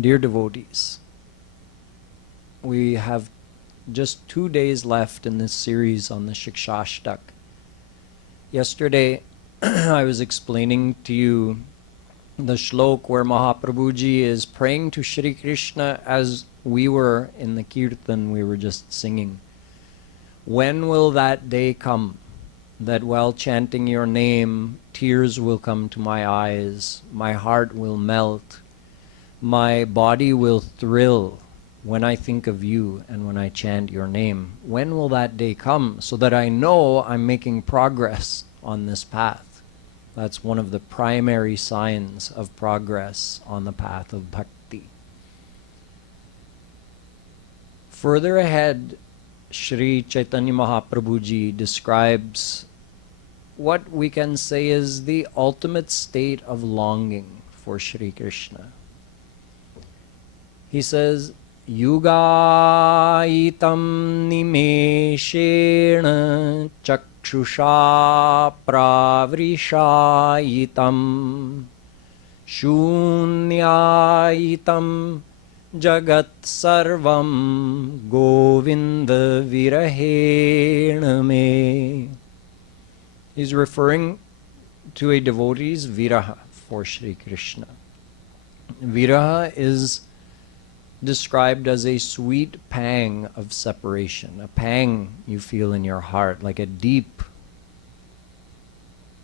Dear devotees, we have just 2 days left in this series on the Shikshashtak. Yesterday, I was explaining to you the shlok where Mahaprabhuji is praying to Shri Krishna as we were in the kirtan we were just singing. When will that day come that while chanting your name, tears will come to my eyes, my heart will melt, my body will thrill when I think of you and when I chant your name? When will that day come so that I know I'm making progress on this path? That's one of the primary signs of progress on the path of bhakti. Further ahead, Sri Chaitanya Mahaprabhuji describes what we can say is the ultimate state of longing for Sri Krishna. He says, Yugaitam nimeshena chakshusha pravrishayitam shunyaitam jagat sarvam govinda virahena me. He's referring to a devotee's viraha for Sri Krishna. Viraha is described as a sweet pang of separation, a pang you feel in your heart, like a deep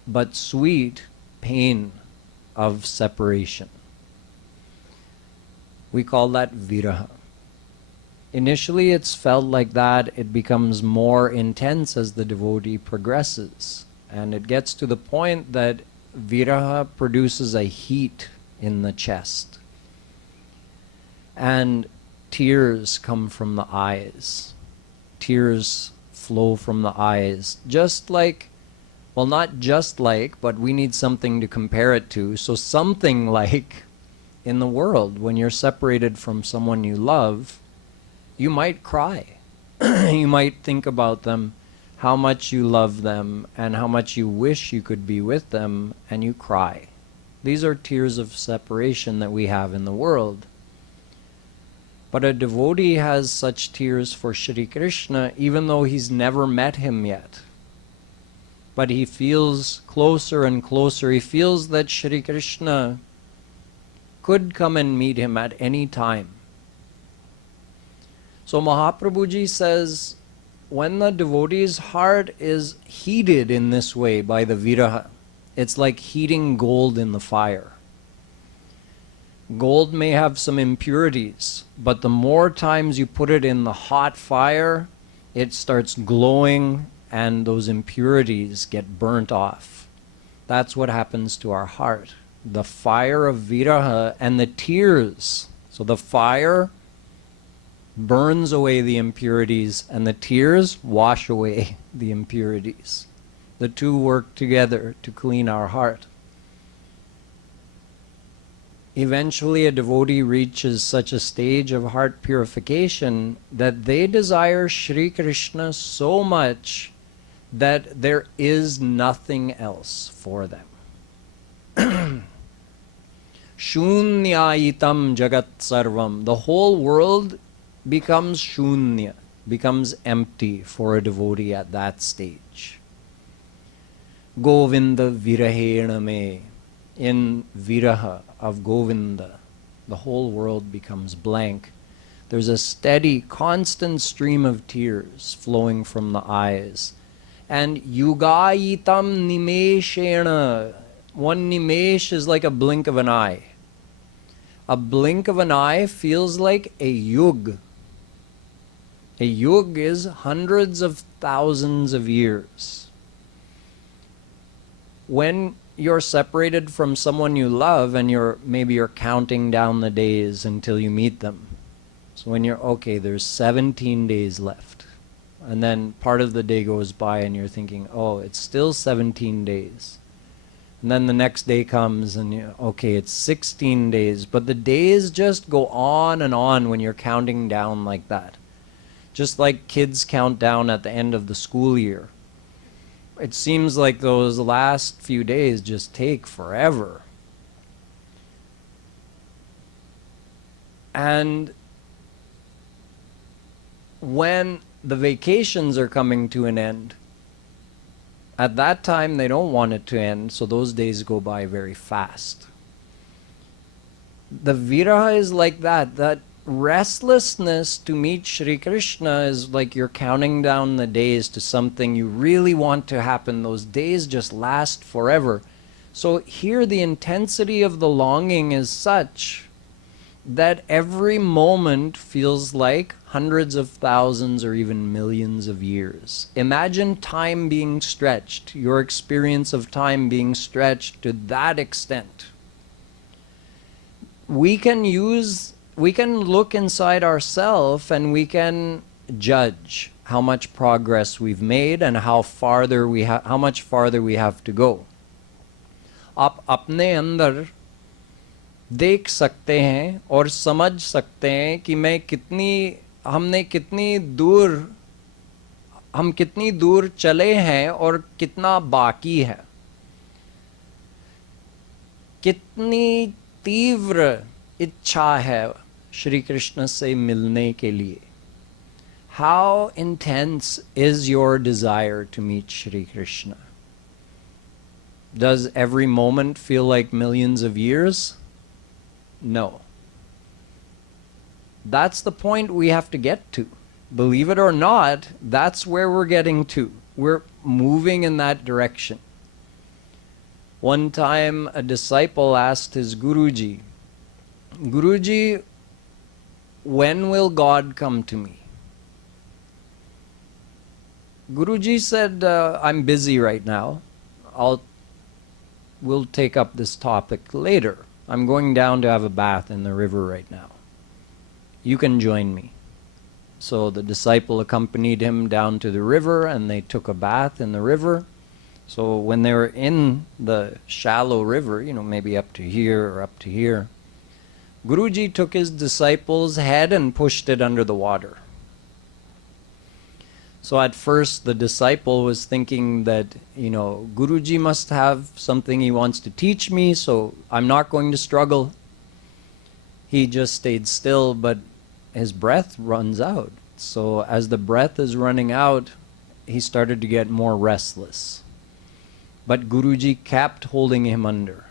but sweet pain of separation. We call that viraha. Initially it's felt like that. It becomes more intense as the devotee progresses, and it gets to the point that viraha produces a heat in the chest. And tears come from the eyes. Tears flow from the eyes. Just like, well, not just like, but we need something to compare it to. So something like in the world, when you're separated from someone you love, you might cry. You might think about them, how much you love them, and how much you wish you could be with them, and you cry. These are tears of separation that we have in the world. But a devotee has such tears for Shri Krishna even though he's never met him yet. But he feels closer and closer. He feels that Shri Krishna could come and meet him at any time. So Mahaprabhuji says, when the devotee's heart is heated in this way by the viraha, it's like heating gold in the fire. Gold may have some impurities, but the more times you put it in the hot fire, it starts glowing and those impurities get burnt off. That's what happens to our heart. The fire of viraha and the tears. So the fire burns away the impurities and the tears wash away the impurities. The two work together to clean our heart. Eventually a devotee reaches such a stage of heart purification that they desire Shri Krishna so much that there is nothing else for them. Shunyayitam jagat sarvam. The whole world becomes shunya, becomes empty for a devotee at that stage. Govinda virahena me. In viraha of Govinda, the whole world becomes blank. There's a steady, constant stream of tears flowing from the eyes. And yugayitam nimeshena. One nimesh is like a blink of an eye. A blink of an eye feels like a yug. A yug is hundreds of thousands of years. When you're separated from someone you love and maybe you're counting down the days until you meet them. So when you're, okay, there's 17 days left. And then part of the day goes by and you're thinking, oh, it's still 17 days. And then the next day comes and okay, it's 16 days. But the days just go on and on when you're counting down like that. Just like kids count down at the end of the school year. It seems like those last few days just take forever. And when the vacations are coming to an end, at that time they don't want it to end, so those days go by very fast. The viraha is like that. That restlessness to meet Shri Krishna is like you're counting down the days to something you really want to happen. Those days just last forever. So here the intensity of the longing is such that every moment feels like hundreds of thousands or even millions of years. Imagine time being stretched, your experience of time being stretched to that extent. We can look inside ourselves and we can judge how much progress we've made and how much farther we have to go. आप अपने अंदर देख सकते हैं और समझ सकते हैं कि हम कितनी दूर चले हैं और कितना बाकी है, कितनी तीव्र इच्छा है श्री कृष्ण से मिलने के लिए. How intense is your desire to meet Shri Krishna? Does every moment feel like millions of years? No. That's the point we have to get to. Believe it or not, that's where we're getting to. We're moving in that direction. One time a disciple asked his Guruji, Guruji, when will God come to me? Guruji said, I'm busy right now. We'll take up this topic later. I'm going down to have a bath in the river right now. You can join me. So the disciple accompanied him down to the river and they took a bath in the river. So when they were in the shallow river, maybe up to here or up to here, Guruji took his disciple's head and pushed it under the water. So at first the disciple was thinking that, Guruji must have something he wants to teach me, so I'm not going to struggle. He just stayed still, but his breath runs out. So as the breath is running out, he started to get more restless. But Guruji kept holding him under.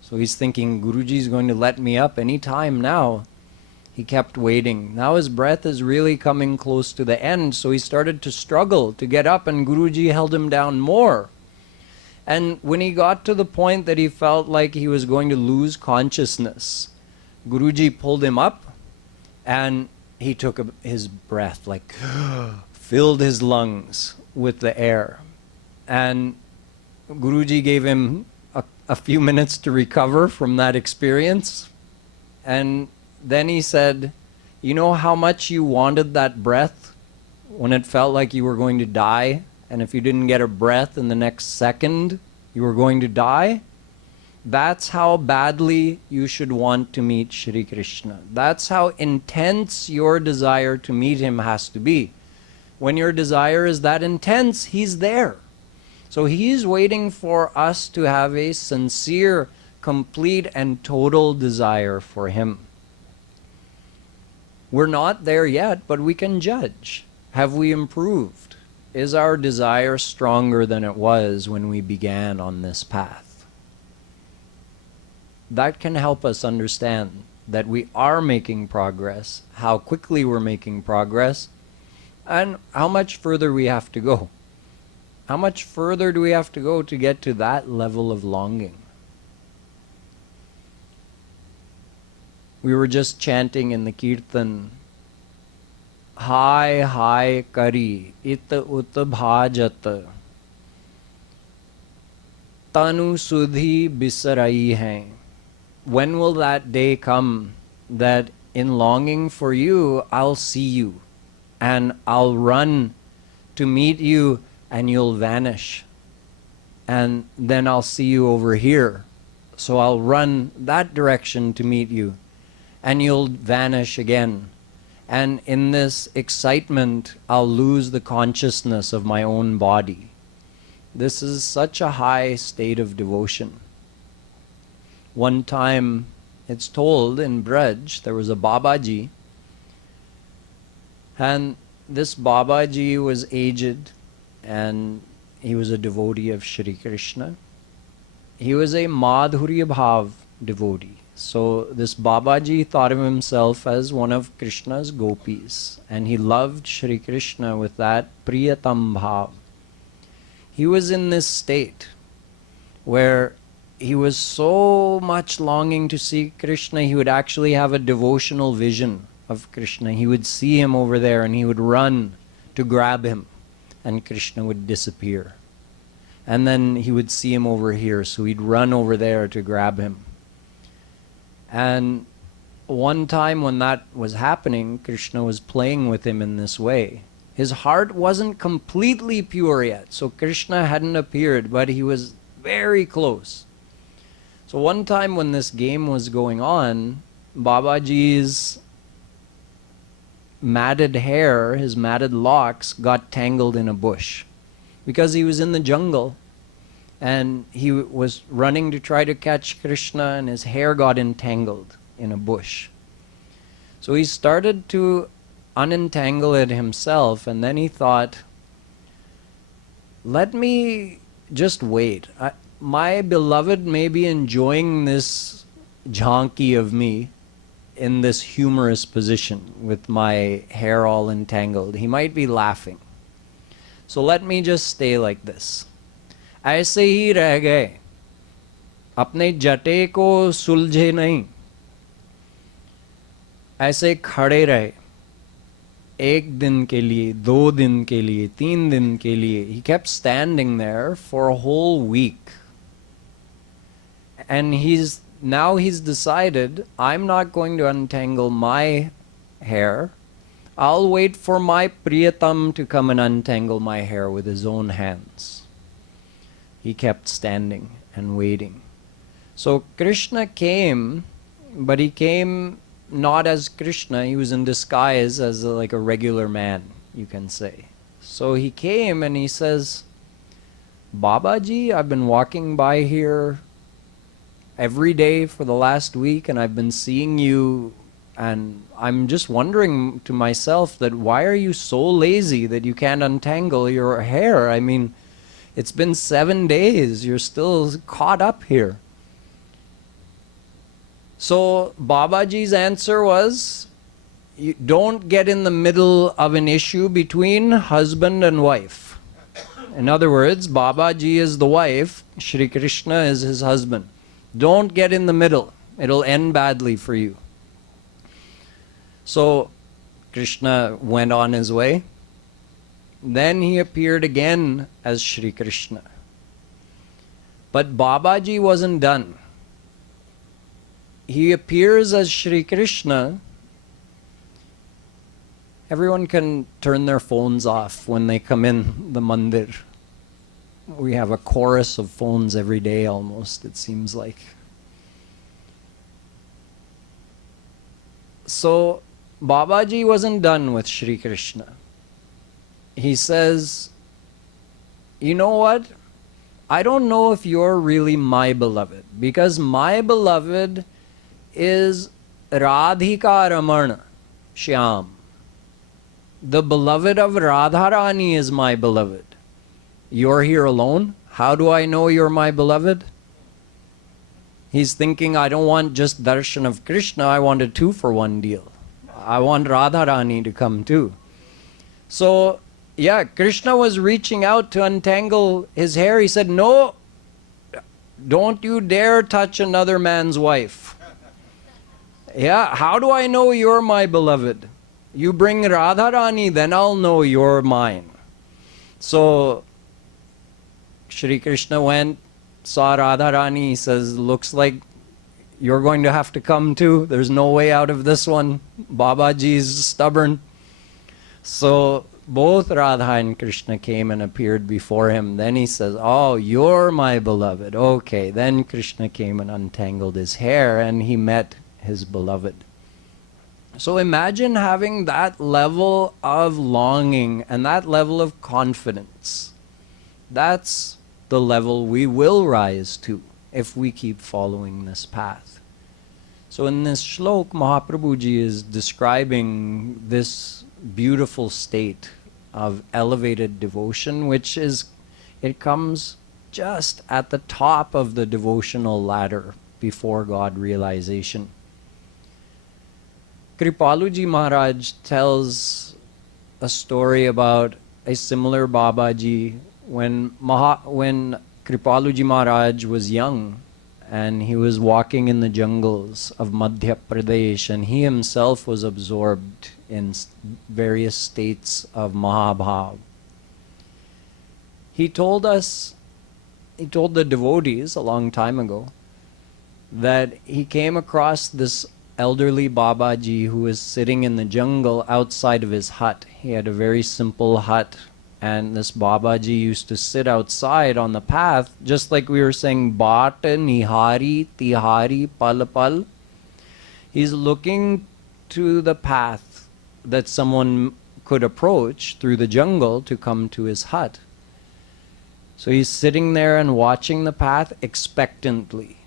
So he's thinking, Guruji is going to let me up any time now. He kept waiting. Now his breath is really coming close to the end, so he started to struggle to get up, and Guruji held him down more. And when he got to the point that he felt like he was going to lose consciousness, Guruji pulled him up and he took his breath, like filled his lungs with the air. And Guruji gave him a few minutes to recover from that experience. And then he said, you know how much you wanted that breath when it felt like you were going to die? And if you didn't get a breath in the next second, you were going to die? That's how badly you should want to meet Shri Krishna. That's how intense your desire to meet him has to be. When your desire is that intense, he's there. So he's waiting for us to have a sincere, complete, and total desire for him. We're not there yet, but we can judge. Have we improved? Is our desire stronger than it was when we began on this path? That can help us understand that we are making progress, how quickly we're making progress, and how much further we have to go. How much further do we have to go to get to that level of longing? We were just chanting in the Kirtan, Hai hai kari it ut bhajat tanu sudhi bisarai hai. When will that day come that in longing for you, I'll see you and I'll run to meet you and you'll vanish. And then I'll see you over here. So I'll run that direction to meet you and you'll vanish again. And in this excitement, I'll lose the consciousness of my own body. This is such a high state of devotion. One time It's told in Braj, there was a Babaji, and this Babaji was aged, and he was a devotee of Shri Krishna. He was a Madhurya Bhav devotee. So this Babaji thought of himself as one of Krishna's gopis, and he loved Shri Krishna with that Priyatam Bhav. He was in this state where he was so much longing to see Krishna, he would actually have a devotional vision of Krishna. He would see him over there and he would run to grab him, and Krishna would disappear. And then he would see him over here, so he'd run over there to grab him. And one time when that was happening, Krishna was playing with him in this way. His heart wasn't completely pure yet, so Krishna hadn't appeared, but he was very close. So one time when this game was going on, Babaji's matted hair, his matted locks, got tangled in a bush. Because he was in the jungle, and he was running to try to catch Krishna, and his hair got entangled in a bush. So he started to unentangle it himself, and then he thought, let me just wait. My beloved may be enjoying this jhanki of me in this humorous position with my hair all entangled. He might be laughing. So let me just stay like this. ऐसे ही रह गए, अपने जटे को सुलझे नहीं, ऐसे खड़े रहे, एक दिन के लिए, 2 दिन के लिए, 3 दिन के लिए. He kept standing there for a whole week. And he's decided, I'm not going to untangle my hair. I'll wait for my Priyatam to come and untangle my hair with his own hands. He kept standing and waiting. So Krishna came, but he came not as Krishna. He was in disguise as like a regular man, you can say. So he came and he says, Babaji, I've been walking by here every day for the last week, and I've been seeing you, and I'm just wondering to myself that why are you so lazy that you can't untangle your hair? I mean, it's been 7 days, you're still caught up here. So Babaji's answer was, you don't get in the middle of an issue between husband and wife. In other words, Babaji is the wife, Shri Krishna is his husband. Don't get in the middle. It'll end badly for you. So Krishna went on his way. Then he appeared again as Shri Krishna. But Babaji wasn't done. He appears as Shri Krishna. Everyone can turn their phones off when they come in the mandir. We have a chorus of phones every day almost, it seems like. So Babaji wasn't done with Shri Krishna. He says, you know what? I don't know if you're really my beloved, because my beloved is Radhika Ramana Shyam. The beloved of Radharani is my beloved. You're here alone? How do I know you're my beloved? He's thinking, I don't want just darshan of Krishna, I want a 2-for-1 deal. I want Radharani to come too. So, yeah, Krishna was reaching out to untangle his hair. He said, no, don't you dare touch another man's wife. Yeah, how do I know you're my beloved? You bring Radharani, then I'll know you're mine. So, Shri Krishna went, saw Radharani, he says, looks like you're going to have to come too. There's no way out of this one. Babaji's stubborn. So both Radha and Krishna came and appeared before him. Then he says, oh, you're my beloved. Okay, then Krishna came and untangled his hair and he met his beloved. So imagine having that level of longing and that level of confidence. That's the level we will rise to if we keep following this path. So in this shlok, Mahaprabhuji is describing this beautiful state of elevated devotion, it comes just at the top of the devotional ladder before God realization. Kripaluji Maharaj tells a story about a similar Babaji when Kripaluji Maharaj was young and he was walking in the jungles of Madhya Pradesh, and he himself was absorbed in various states of Mahabhav. He told the devotees a long time ago that he came across this elderly Babaji who was sitting in the jungle outside of his hut. He had a very simple hut, and this Babaji used to sit outside on the path, just like we were saying, Bata, Nihari, Tihari, Pal Pal. He's looking to the path that someone could approach through the jungle to come to his hut. So he's sitting there and watching the path expectantly.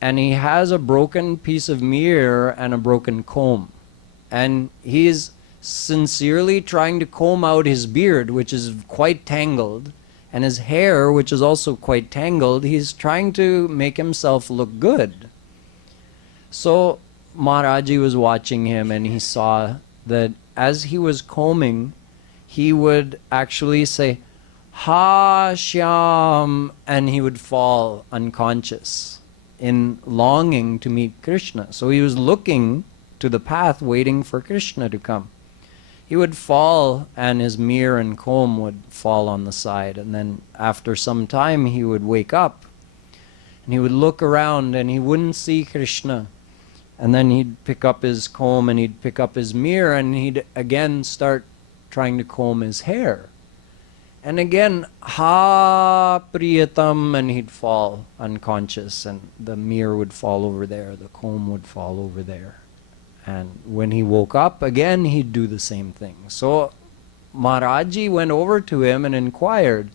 And he has a broken piece of mirror and a broken comb. And he's sincerely trying to comb out his beard, which is quite tangled, and his hair, which is also quite tangled. He's trying to make himself look good. So Maharaji was watching him, and he saw that as he was combing, he would actually say, Ha Shyam, and he would fall unconscious in longing to meet Krishna. So he was looking to the path, waiting for Krishna to come. He would fall, and his mirror and comb would fall on the side. And then after some time, he would wake up, and he would look around, and he wouldn't see Krishna. And then he'd pick up his comb, and he'd pick up his mirror, and he'd again start trying to comb his hair. And again, Ha Priyatam, and he'd fall unconscious, and the mirror would fall over there, the comb would fall over there. And when he woke up again, he'd do the same thing. So Maharaji went over to him and inquired,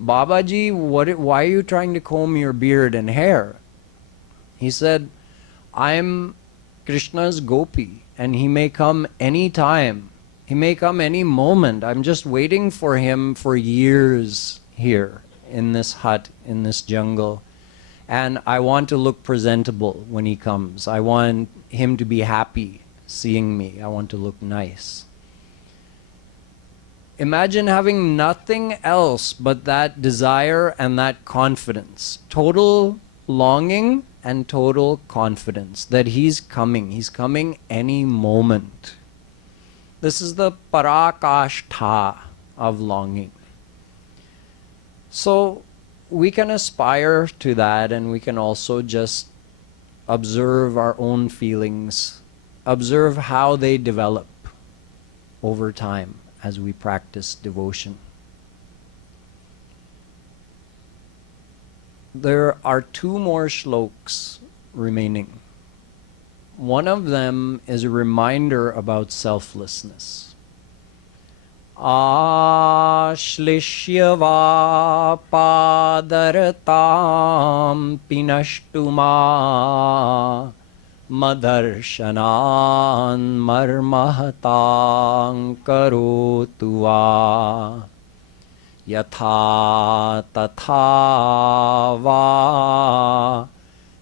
Babaji, why are you trying to comb your beard and hair? He said, I'm Krishna's gopi, and he may come any time. He may come any moment. I'm just waiting for him for years here in this hut, in this jungle. And I want to look presentable when he comes. I want him to be happy seeing me. I want to look nice. Imagine having nothing else but that desire and that confidence. Total longing and total confidence that he's coming. He's coming any moment. This is the parakashtha of longing. So we can aspire to that, and we can also just observe our own feelings, observe how they develop over time as we practice devotion. There are two more shlokas remaining. One of them is a reminder about selflessness. Ashlishya va padaratam pinashtuma madarshanan marmahatang karotu va yatha tatha va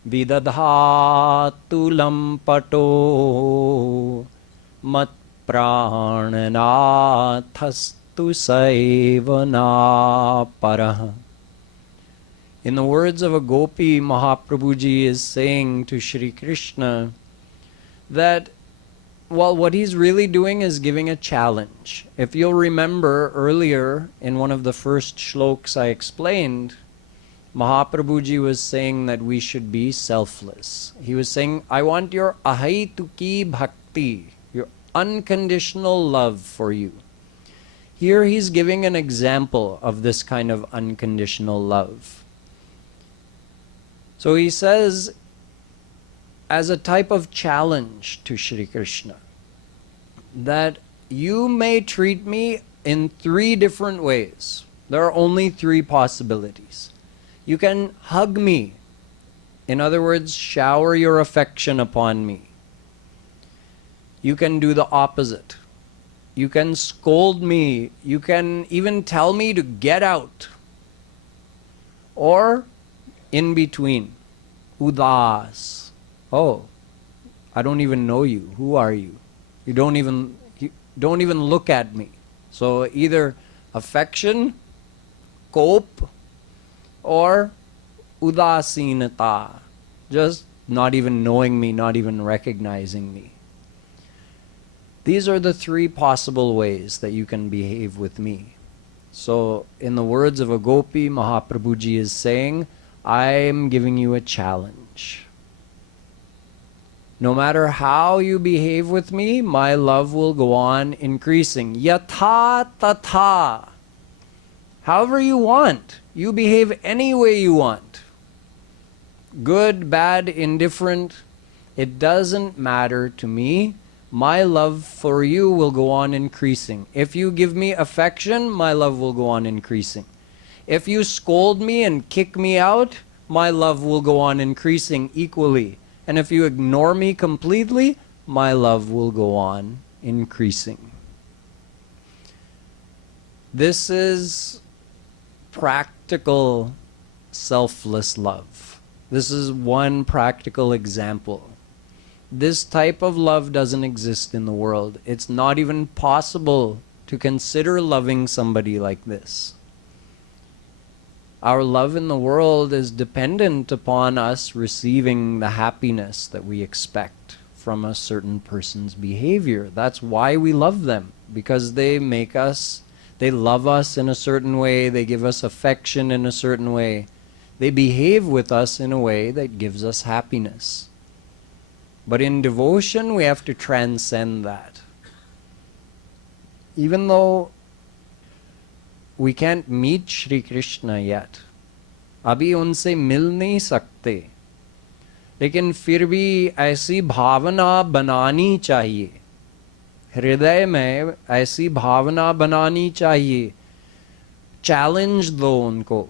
vidadhatulam pato mat prananathastu saivana parah. In the words of a gopi, Mahaprabhuji is saying to Shri Krishna that, well, what he's really doing is giving a challenge. If you'll remember earlier in one of the first shlokas I explained, Mahaprabhuji was saying that we should be selfless. He was saying, I want your ahaituki bhakti, your unconditional love for you. Here he's giving an example of this kind of unconditional love. So he says, as a type of challenge to Shri Krishna, that you may treat me in three different ways. There are only three possibilities. You can hug me In other words, shower your affection upon me. You can do the opposite. You can scold me. You can even tell me to get out. Or in between, udas. Oh, I don't even know you. Who are you? You don't even look at me. So either affection, cope, or udasinata, just not even knowing me, not even recognizing me. These are the three possible ways that you can behave with me. So in the words of a gopi, Mahaprabhuji is saying, I'm giving you a challenge. No matter how you behave with me, my love will go on increasing. Yatha tatha. However you want. You behave any way you want. Good, bad, indifferent. It doesn't matter to me. My love for you will go on increasing. If you give me affection, my love will go on increasing. If you scold me and kick me out, my love will go on increasing equally. And if you ignore me completely, my love will go on increasing. This is practical selfless love. This is one practical example. This type of love doesn't exist in the world. It's not even possible to consider loving somebody like this. Our love in the world is dependent upon us receiving the happiness that we expect from a certain person's behavior. That's why we love them, because they love us in a certain way, they give us affection in a certain way, they behave with us in a way that gives us happiness. But in devotion, we have to transcend that. Even though we can't meet Shri Krishna yet, अभी उनसे मिल नहीं सकते, लेकिन फिर भी ऐसी भावना बनानी चाहिए, हृदय में ऐसी भावना बनानी चाहिए. चैलेंज दो उनको,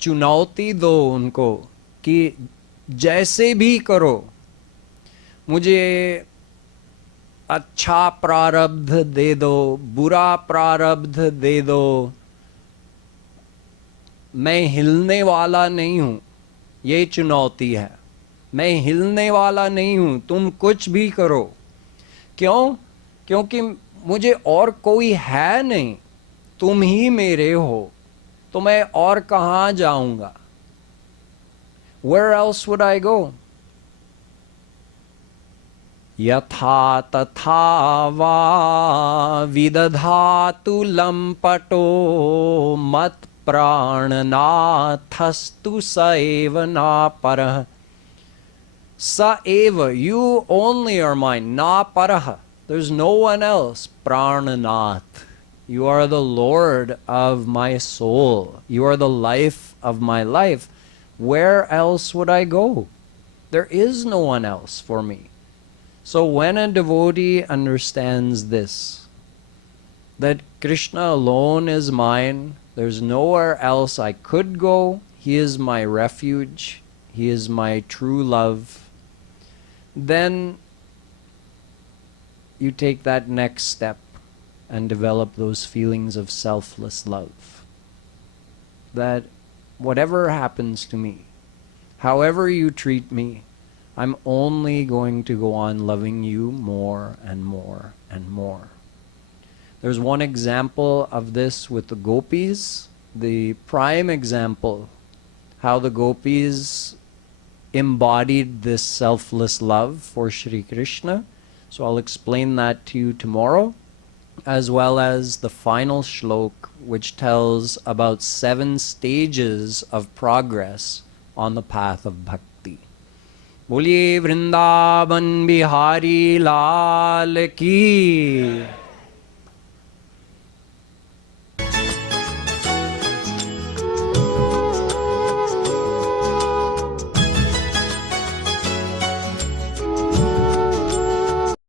चुनौती दो उनको कि जैसे भी करो, मुझे अच्छा प्रारब्ध दे दो, बुरा प्रारब्ध दे दो, मैं हिलने वाला नहीं हूँ. ये चुनौती है. मैं हिलने वाला नहीं हूँ, तुम कुछ भी करो. क्यों? क्योंकि मुझे और कोई है नहीं, तुम ही मेरे हो, तो मैं और कहाँ जाऊँगा? Where else would I go? यथा तथा वा विदधातु लंपटो मत प्राणनाथस्तु स एव ना परः. Sa eva, you only are mine. Na paraha, there's no one else. Prananath, you are the Lord of my soul. You are the life of my life. Where else would I go? There is no one else for me. So when a devotee understands this, that Krishna alone is mine, there's nowhere else I could go, He is my refuge, He is my true love, then you take that next step and develop those feelings of selfless love. That whatever happens to me, however you treat me, I'm only going to go on loving you more and more and more. There's one example of this with the gopis, the prime example, how the gopis embodied this selfless love for Shri Krishna. So I'll explain that to you tomorrow, as well as the final shlok, which tells about 7 stages of progress on the path of bhakti. Boliye Vrindavan Bihari Lal Ki.